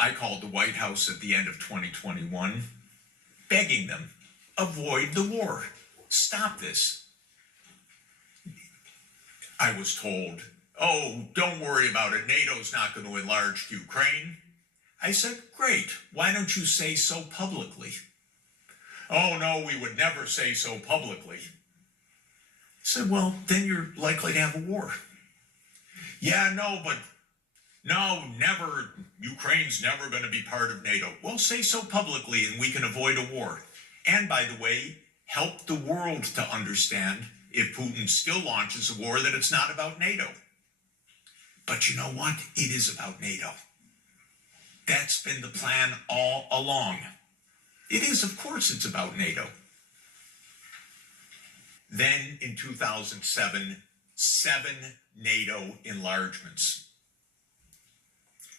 I called the White House at the end of 2021, begging them, avoid the war, stop this. I was told, oh, don't worry about it, NATO's not going to enlarge Ukraine. I said, great, why don't you say so publicly? Oh, no, we would never say so publicly. I said, well, then you're likely to have a war. Yeah, no, but no, never, Ukraine's never going to be part of NATO. Well, say so publicly and we can avoid a war. And by the way, help the world to understand, if Putin still launches a war, that it's not about NATO. But you know what? It is about NATO. That's been the plan all along. It is, of course, it's about NATO. Then in 2007, 7 NATO enlargements.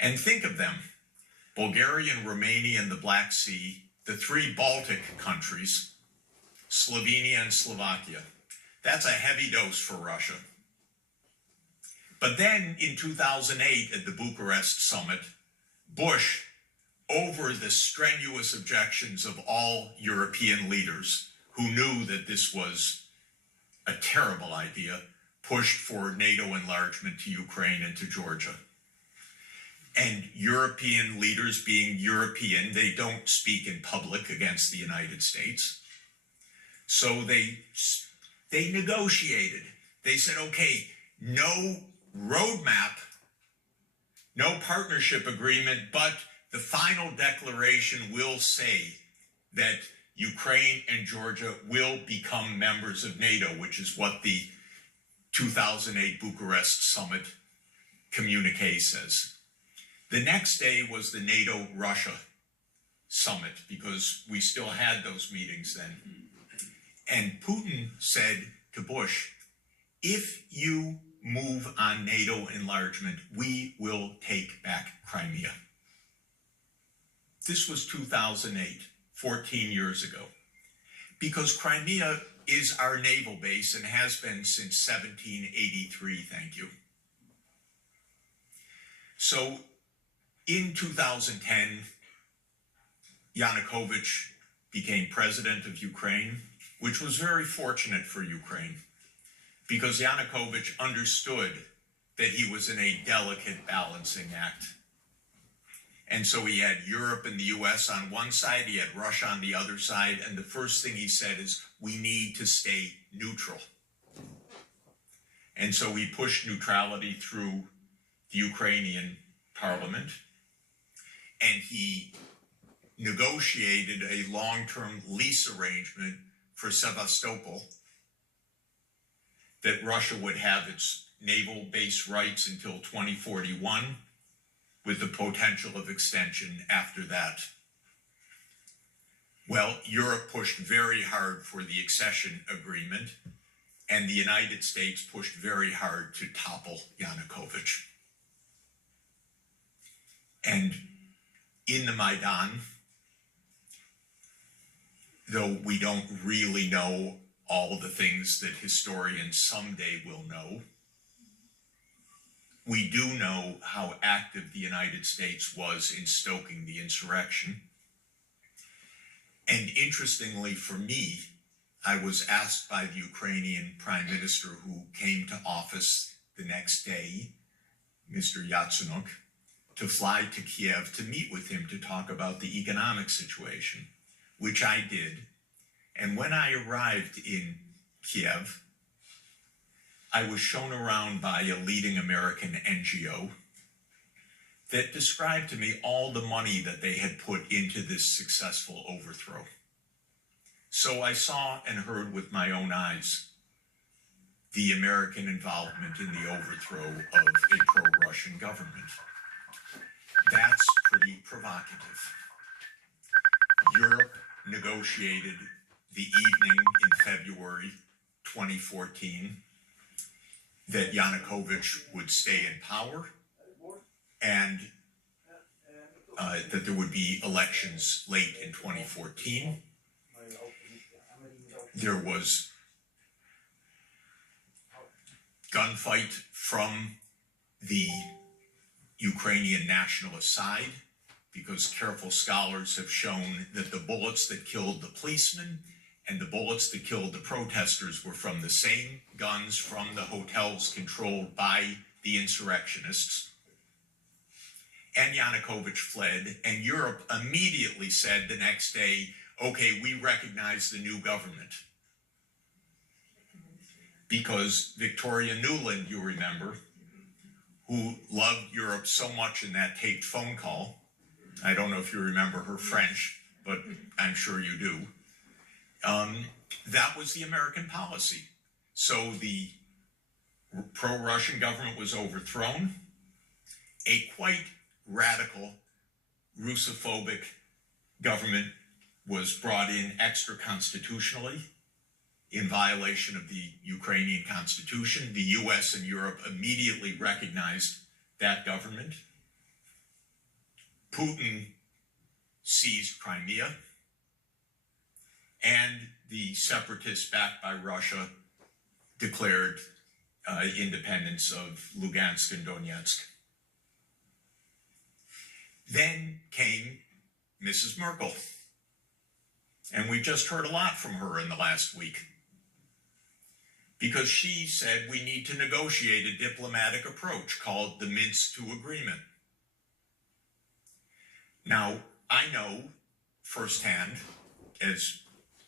And think of them: Bulgaria and Romania and the Black Sea, the 3 Baltic countries, Slovenia and Slovakia. That's a heavy dose for Russia. But then in 2008 at the Bucharest summit, Bush, over the strenuous objections of all European leaders who knew that this was a terrible idea, pushed for NATO enlargement to Ukraine and to Georgia. And European leaders, being European, they don't speak in public against the United States. So they negotiated. They said, okay, no roadmap, no partnership agreement, but the final declaration will say that Ukraine and Georgia will become members of NATO, which is what the 2008 Bucharest summit communique says. The next day was the NATO-Russia summit, because we still had those meetings then. And Putin said to Bush, if you move on NATO enlargement, we will take back Crimea. This was 2008, 14 years ago, because Crimea is our naval base and has been since 1783, thank you. So in 2010, Yanukovych became president of Ukraine, which was very fortunate for Ukraine, because Yanukovych understood that he was in a delicate balancing act. And so he had Europe and the US on one side, he had Russia on the other side, and the first thing he said is, we need to stay neutral. And so he pushed neutrality through the Ukrainian parliament, and he negotiated a long-term lease arrangement for Sevastopol, that Russia would have its naval base rights until 2041, with the potential of extension after that. Well, Europe pushed very hard for the accession agreement, and the United States pushed very hard to topple Yanukovych. And in the Maidan, though we don't really know all the things that historians someday will know, we do know how active the United States was in stoking the insurrection. And interestingly for me, I was asked by the Ukrainian Prime Minister, who came to office the next day, Mr. Yatsenuk, to fly to Kiev to meet with him to talk about the economic situation, which I did. And when I arrived in Kiev, I was shown around by a leading American NGO that described to me all the money that they had put into this successful overthrow. So I saw and heard with my own eyes the American involvement in the overthrow of a pro-Russian government. That's pretty provocative. Europe negotiated the evening in February 2014 that Yanukovych would stay in power, and that there would be elections late in 2014. There was gunfight from the Ukrainian nationalist side, because careful scholars have shown that the bullets that killed the policemen and the bullets that killed the protesters were from the same guns from the hotels controlled by the insurrectionists. And Yanukovych fled, and Europe immediately said the next day, okay, we recognize the new government. Because Victoria Nuland, you remember, who loved Europe so much in that taped phone call, I don't know if you remember her French, but I'm sure you do, that was the American policy. So the pro-Russian government was overthrown. A quite radical Russophobic government was brought in extra-constitutionally in violation of the Ukrainian constitution. The US and Europe immediately recognized that government. Putin seized Crimea, and the separatists backed by Russia declared independence of Lugansk and Donetsk. Then came Mrs. Merkel, and we just heard a lot from her in the last week, because she said we need to negotiate a diplomatic approach called the Minsk II agreement. Now, I know firsthand, as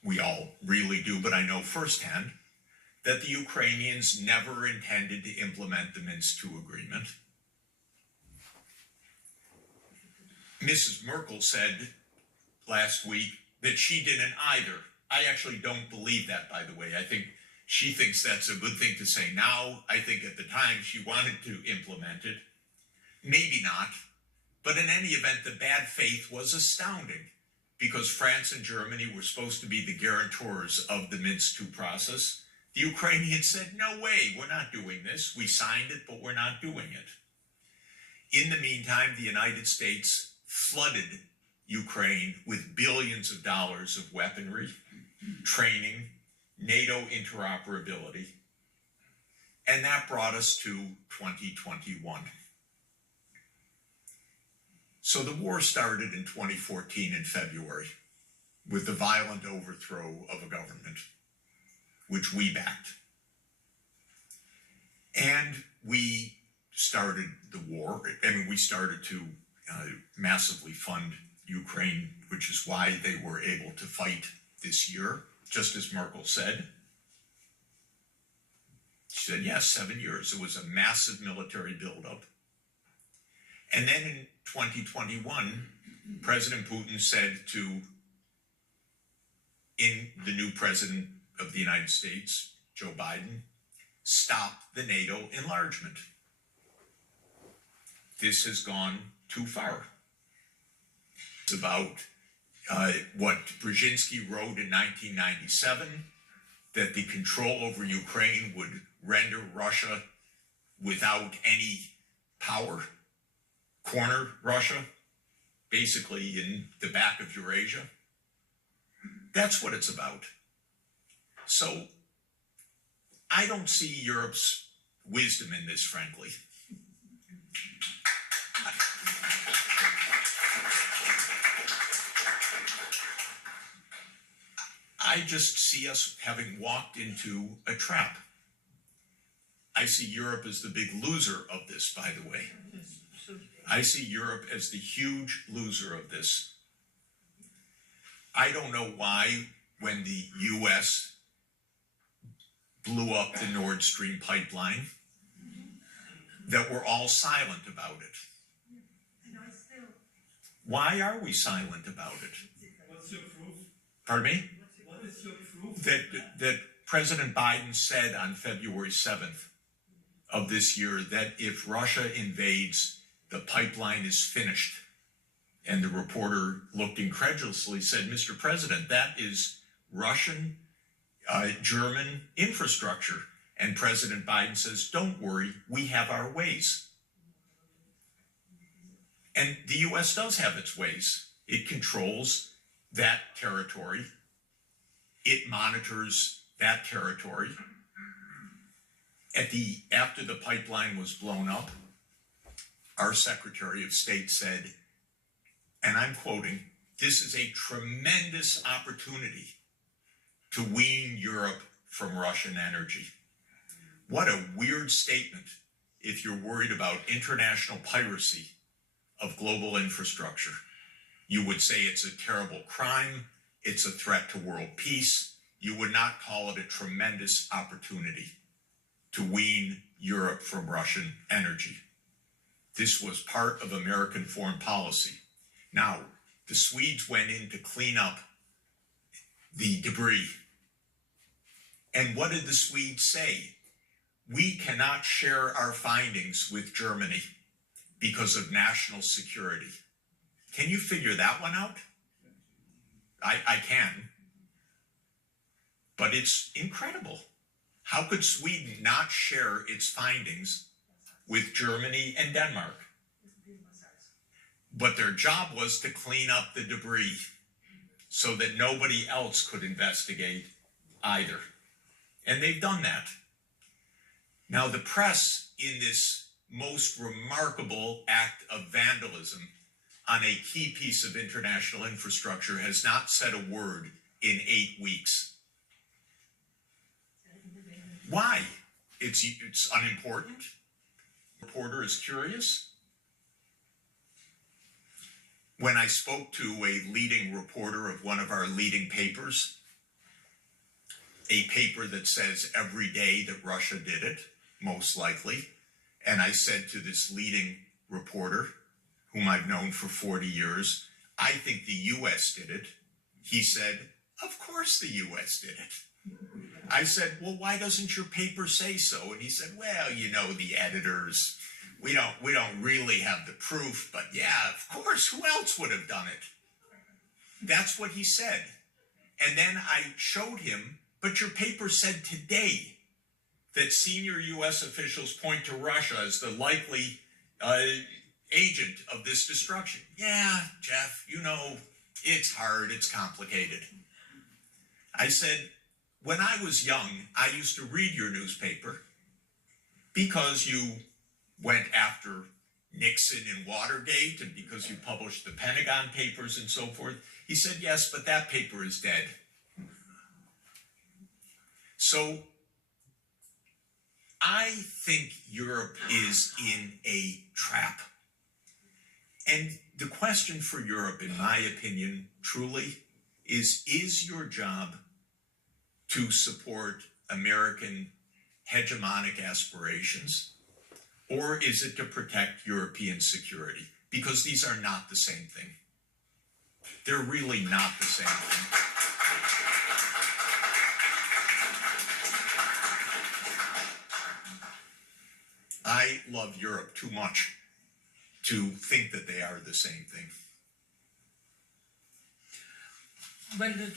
we all really do, but I know firsthand, that the Ukrainians never intended to implement the Minsk II agreement. Mrs. Merkel said last week that she didn't either. I actually don't believe that, by the way. I think she thinks that's a good thing to say now. I think at the time she wanted to implement it. Maybe not. But in any event, the bad faith was astounding, because France and Germany were supposed to be the guarantors of the Minsk II process. The Ukrainians said, no way, we're not doing this. We signed it, but we're not doing it. In the meantime, the United States flooded Ukraine with billions of dollars of weaponry, training, NATO interoperability, and that brought us to 2021. So the war started in 2014 in February with the violent overthrow of a government, which we backed. And we started the war. I mean, we started to massively fund Ukraine, which is why they were able to fight this year, just as Merkel said. She said, yes, 7 years. It was a massive military buildup. And then in 2021, President Putin said to the new president of the United States, Joe Biden, stop the NATO enlargement. This has gone too far. It's about what Brzezinski wrote in 1997, that the control over Ukraine would render Russia without any power, corner Russia, basically in the back of Eurasia. That's what it's about. So I don't see Europe's wisdom in this, frankly. I just see us having walked into a trap. I see Europe as the big loser of this, by the way. I see Europe as the huge loser of this. I don't know why, when the U.S. blew up the Nord Stream pipeline, that we're all silent about it. Why are we silent about it? What's your proof? Pardon me? What is your proof? That President Biden said on February 7th of this year that if Russia invades, the pipeline is finished. And the reporter looked incredulously, said, Mr. President, that is Russian, German infrastructure. And President Biden says, don't worry, we have our ways. And the U.S. does have its ways. It controls that territory. It monitors that territory. After the pipeline was blown up, our Secretary of State said, and I'm quoting, "This is a tremendous opportunity to wean Europe from Russian energy." What a weird statement if you're worried about international piracy of global infrastructure. You would say it's a terrible crime, it's a threat to world peace. You would not call it a tremendous opportunity to wean Europe from Russian energy. This was part of American foreign policy. Now, the Swedes went in to clean up the debris. And what did the Swedes say? We cannot share our findings with Germany because of national security. Can you figure that one out? I can. But it's incredible. How could Sweden not share its findings with Germany and Denmark? But their job was to clean up the debris so that nobody else could investigate either. And they've done that. Now, the press, in this most remarkable act of vandalism on a key piece of international infrastructure, has not said a word in 8 weeks. Why? It's unimportant. The reporter is curious. When I spoke to a leading reporter of one of our leading papers, a paper that says every day that Russia did it, most likely, and I said to this leading reporter, whom I've known for 40 years, I think the U.S. did it. He said, of course the U.S. did it. I said, well, why doesn't your paper say so? And he said, well, you know, the editors, we don't really have the proof, but yeah, of course, who else would have done it? That's what he said. And then I showed him, but your paper said today that senior U.S. officials point to Russia as the likely agent of this destruction. Yeah, Jeff, you know, it's hard, it's complicated. I said, when I was young, I used to read your newspaper because you went after Nixon and Watergate and because you published the Pentagon Papers and so forth. He said, yes, but that paper is dead. So I think Europe is in a trap. And the question for Europe, in my opinion, truly, is your job to support American hegemonic aspirations, or is it to protect European security? Because these are not the same thing. They're really not the same thing. I love Europe too much to think that they are the same thing. When did